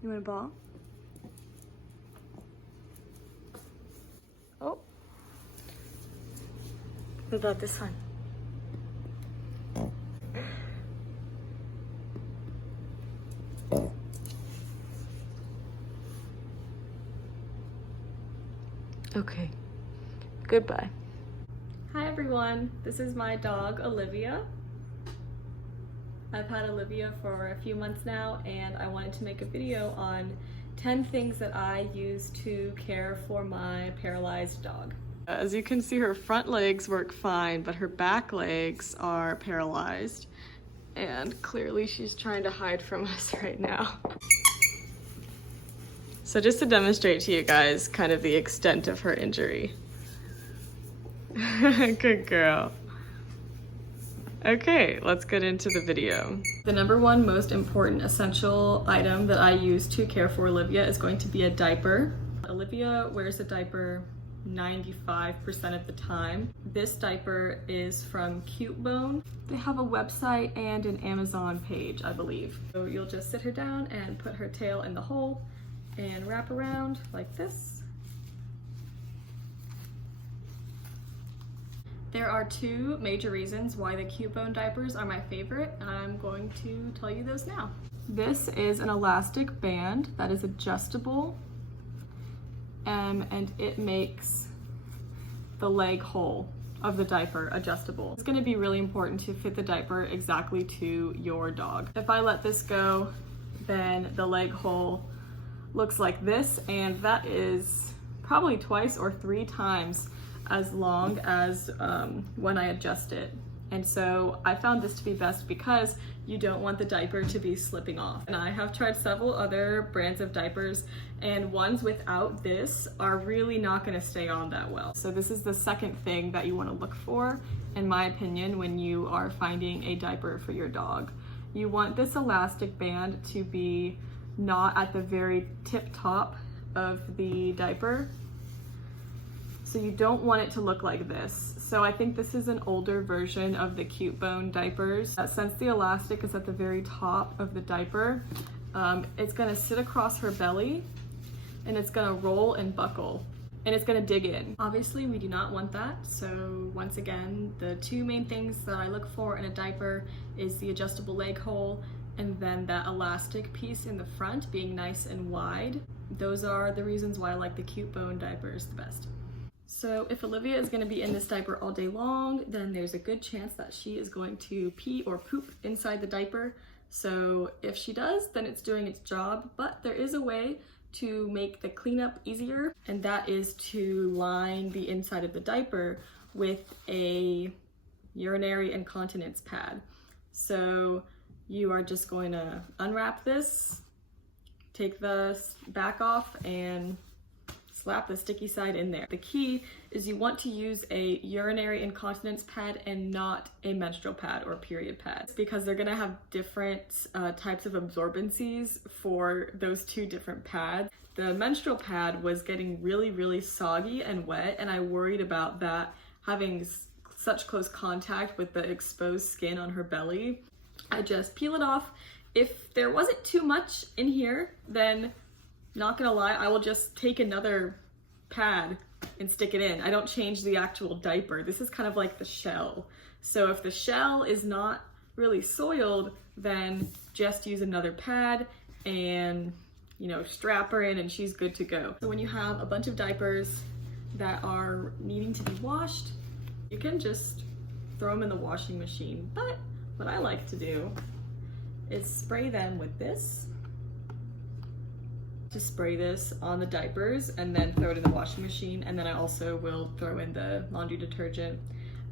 You want a ball? Oh. What about this one? Okay. Goodbye. Hi everyone, this is my dog Olivia. I've had Olivia for a few months now and I wanted to make a video on 10 things that I use to care for my paralyzed dog. As you can see, her front legs work fine, but her back legs are paralyzed. And clearly she's trying to hide from us right now. So just to demonstrate to you guys kind of the extent of her injury. Good girl. Okay, let's get into the video. The number one most important essential item that I use to care for Olivia is going to be a diaper. Olivia wears a diaper 95% of the time. This diaper is from Cutebone. They have a website and an Amazon page, I believe. So you'll just sit her down and put her tail in the hole and wrap around like this. There are two major reasons why the Cutebone diapers are my favorite, and I'm going to tell you those now. This is an elastic band that is adjustable, and it makes the leg hole of the diaper adjustable. It's going to be really important to fit the diaper exactly to your dog. If I let this go, then the leg hole looks like this, and that is probably twice or 3 times as long as when I adjust it. And so I found this to be best because you don't want the diaper to be slipping off. And I have tried several other brands of diapers, and ones without this are really not gonna stay on that well. So this is the second thing that you wanna look for, in my opinion, when you are finding a diaper for your dog. You want this elastic band to be not at the very tip top of the diaper. So you don't want it to look like this. So I think this is an older version of the Cutebone diapers. Since the elastic is at the very top of the diaper, it's gonna sit across her belly and it's gonna roll and buckle and it's gonna dig in. Obviously we do not want that. So once again, the two main things that I look for in a diaper is the adjustable leg hole and then that elastic piece in the front being nice and wide. Those are the reasons why I like the Cutebone diapers the best. So if Olivia is going to be in this diaper all day long, then there's a good chance that she is going to pee or poop inside the diaper. So if she does, then it's doing its job, but there is a way to make the cleanup easier, and that is to line the inside of the diaper with a urinary incontinence pad. So you are just going to unwrap this, take the back off, and slap the sticky side in there. The key is you want to use a urinary incontinence pad and not a menstrual pad or period pad, because they're gonna have different types of absorbencies for those two different pads. The menstrual pad was getting really soggy and wet, and I worried about that having such close contact with the exposed skin on her belly. I just peel it off. If there wasn't too much in here, then not gonna lie, I will just take another pad and stick it in. I don't change the actual diaper. This is kind of like the shell. So if the shell is not really soiled, then just use another pad and, you know, strap her in and she's good to go. So when you have a bunch of diapers that are needing to be washed, you can just throw them in the washing machine. But what I like to do is spray them with this. To spray this on the diapers and then throw it in the washing machine, and then I also will throw in the laundry detergent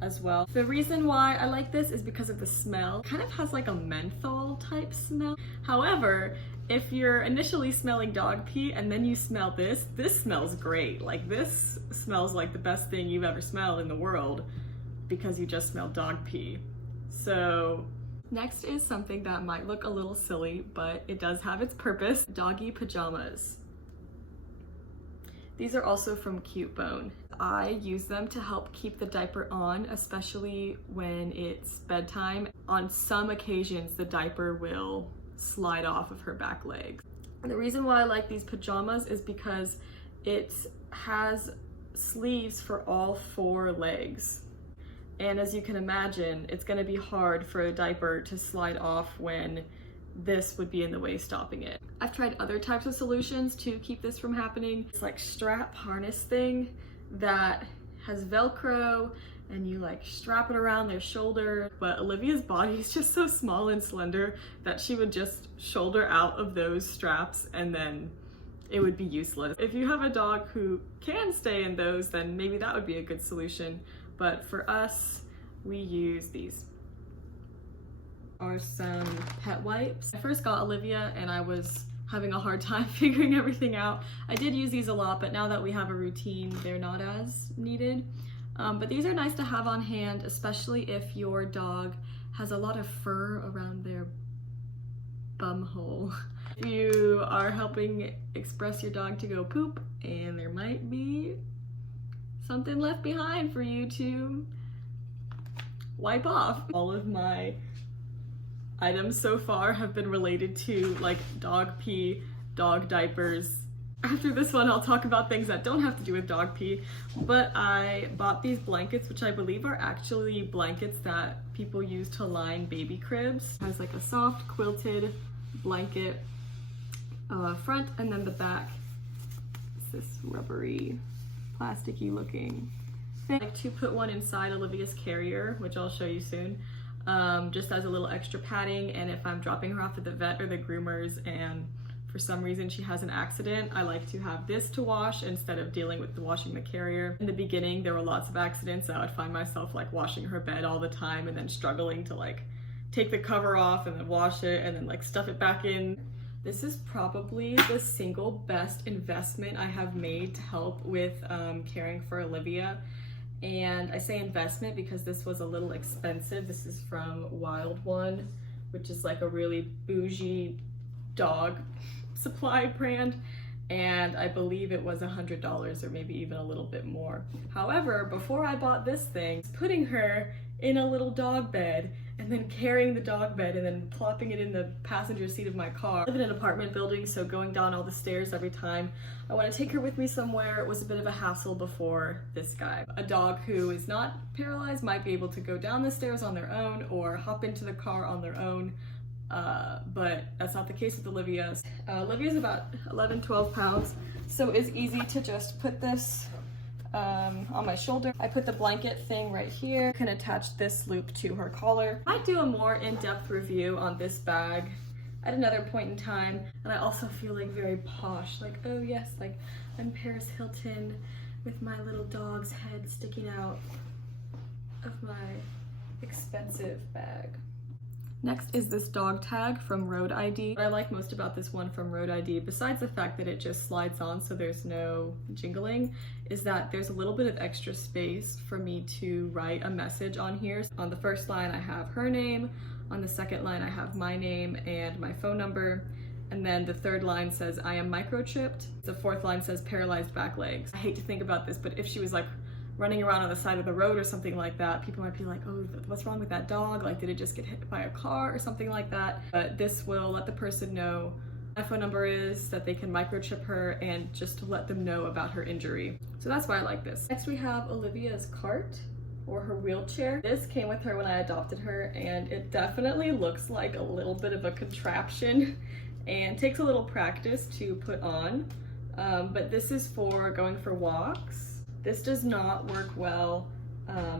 as well. The reason why I like this is because of the smell. It kind of has like a menthol type smell. However, if you're initially smelling dog pee and then you smell this smells great. Like, this smells like the best thing you've ever smelled in the world because you just smelled dog pee. So next is something that might look a little silly, but it does have its purpose. Doggy pajamas. These are also from Cutebone. I use them to help keep the diaper on, especially when it's bedtime. On some occasions, the diaper will slide off of her back leg. And the reason why I like these pajamas is because it has sleeves for all 4 legs. And as you can imagine, it's gonna be hard for a diaper to slide off when this would be in the way stopping it. I've tried other types of solutions to keep this from happening. It's like strap harness thing that has Velcro and you like strap it around their shoulder. But Olivia's body is just so small and slender that she would just shoulder out of those straps and then it would be useless. If you have a dog who can stay in those, then maybe that would be a good solution. But for us, we use these. Are some pet wipes. I first got Olivia and I was having a hard time figuring everything out. I did use these a lot, but now that we have a routine, they're not as needed. But these are nice to have on hand, especially if your dog has a lot of fur around their bum hole. If you are helping express your dog to go poop and there might be something left behind for you to wipe off. All of my items so far have been related to like dog pee, dog diapers. After this one, I'll talk about things that don't have to do with dog pee, but I bought these blankets, which I believe are actually blankets that people use to line baby cribs. It has like a soft quilted blanket front, and then the back is this rubbery, plasticky looking thing. I like to put one inside Olivia's carrier, which I'll show you soon. Just as a little extra padding, and if I'm dropping her off at the vet or the groomers and for some reason she has an accident, I like to have this to wash instead of dealing with washing the carrier. In the beginning there were lots of accidents, so I would find myself like washing her bed all the time and then struggling to like take the cover off and then wash it and then like stuff it back in. This is probably the single best investment I have made to help with caring for Olivia. And I say investment because this was a little expensive. This is from Wild One, which is like a really bougie dog supply brand. And I believe it was $100 or maybe even a little bit more. However, before I bought this thing, putting her in a little dog bed and then carrying the dog bed and then plopping it in the passenger seat of my car. I live in an apartment building, so going down all the stairs every time I want to take her with me somewhere, it was a bit of a hassle before this guy. A dog who is not paralyzed might be able to go down the stairs on their own or hop into the car on their own, but that's not the case with Olivia. Olivia's about 11, 12 pounds, so it's easy to just put this on my shoulder. I put the blanket thing right here. I can attach this loop to her collar. I might do a more in-depth review on this bag at another point in time, and I also feel like very posh, like, oh yes, like I'm Paris Hilton with my little dog's head sticking out of my expensive bag. Next is this dog tag from Road ID. What I like most about this one from Road ID, besides the fact that it just slides on so there's no jingling, is that there's a little bit of extra space for me to write a message on here. On the first line I have her name, on the second line I have my name and my phone number, and then the third line says I am microchipped. The fourth line says paralyzed back legs. I hate to think about this, but if she was like running around on the side of the road or something like that, people might be like, oh, what's wrong with that dog? Like, did it just get hit by a car or something like that? But this will let the person know my phone number is, that they can microchip her, and just to let them know about her injury. So that's why I like this. Next we have Olivia's cart, or her wheelchair. This came with her when I adopted her, and it definitely looks like a little bit of a contraption and takes a little practice to put on. But this is for going for walks. This does not work well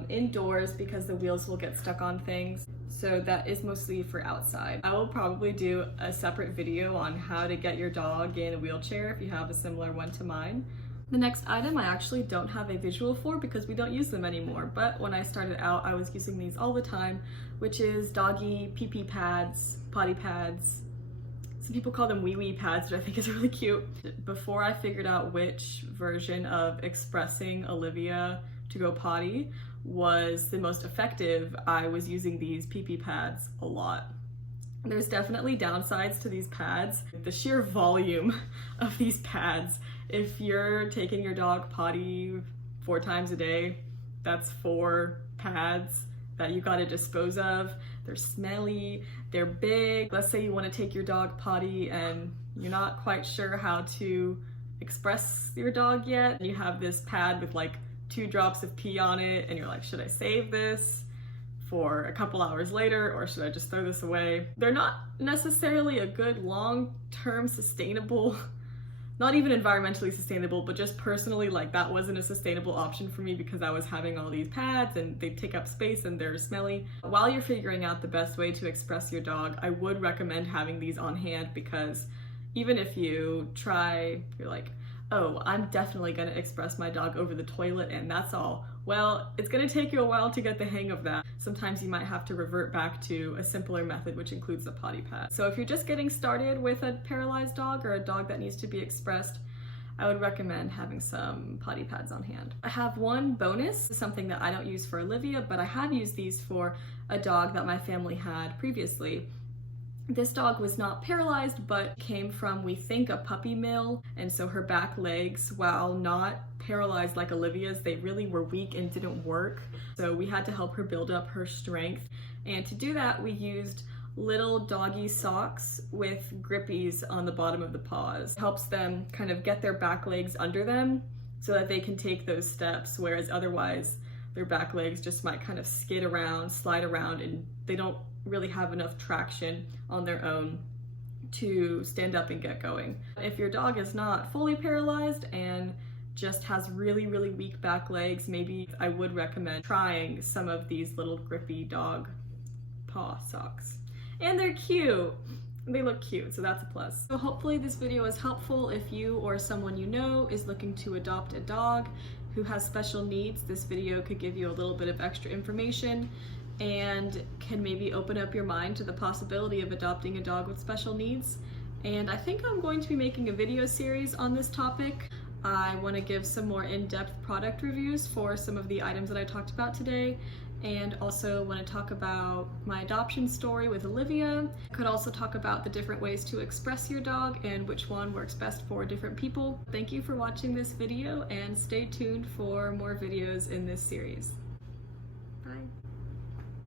indoors because the wheels will get stuck on things. So that is mostly for outside. I will probably do a separate video on how to get your dog in a wheelchair if you have a similar one to mine. The next item I actually don't have a visual for because we don't use them anymore, but when I started out I was using these all the time, which is Doggy pee-pee pads, potty pads. Some people call them wee-wee pads, which I think is really cute. Before I figured out which version of expressing Olivia to go potty was the most effective, I was using these pee-pee pads a lot. There's definitely downsides to these pads. The sheer volume of these pads, if you're taking your dog potty 4 times a day, that's 4 pads that you gotta dispose of. They're smelly, they're big. Let's say you wanna take your dog potty and you're not quite sure how to express your dog yet. You have this pad with like 2 drops of pee on it and you're like, should I save this for a couple hours later or should I just throw this away? They're not necessarily a good long-term sustainable, not even environmentally sustainable, but just personally, like that wasn't a sustainable option for me because I was having all these pads and they take up space and they're smelly. While you're figuring out the best way to express your dog, I would recommend having these on hand because even if you try, you're like, oh, I'm definitely gonna express my dog over the toilet and that's all. Well, it's gonna take you a while to get the hang of that. Sometimes you might have to revert back to a simpler method, which includes the potty pad. So if you're just getting started with a paralyzed dog or a dog that needs to be expressed, I would recommend having some potty pads on hand. I have one bonus, something that I don't use for Olivia, but I have used these for a dog that my family had previously. This dog was not paralyzed, but came from, we think, a puppy mill, and so her back legs, while not paralyzed like Olivia's, they really were weak and didn't work. So we had to help her build up her strength. And to do that, we used little doggy socks with grippies on the bottom of the paws. It helps them kind of get their back legs under them so that they can take those steps, whereas otherwise their back legs just might kind of skid around, slide around, and they don't really have enough traction on their own to stand up and get going. If your dog is not fully paralyzed and just has really, really weak back legs, maybe I would recommend trying some of these little grippy dog paw socks. And they're cute. They look cute, so that's a plus. So hopefully this video is helpful if you or someone you know is looking to adopt a dog who has special needs. This video could give you a little bit of extra information and can maybe open up your mind to the possibility of adopting a dog with special needs. And I think I'm going to be making a video series on this topic. I want to give some more in-depth product reviews for some of the items that I talked about today, and also want to talk about my adoption story with Olivia. I could also talk about the different ways to express your dog and which one works best for different people. Thank you for watching this video and stay tuned for more videos in this series. Bye.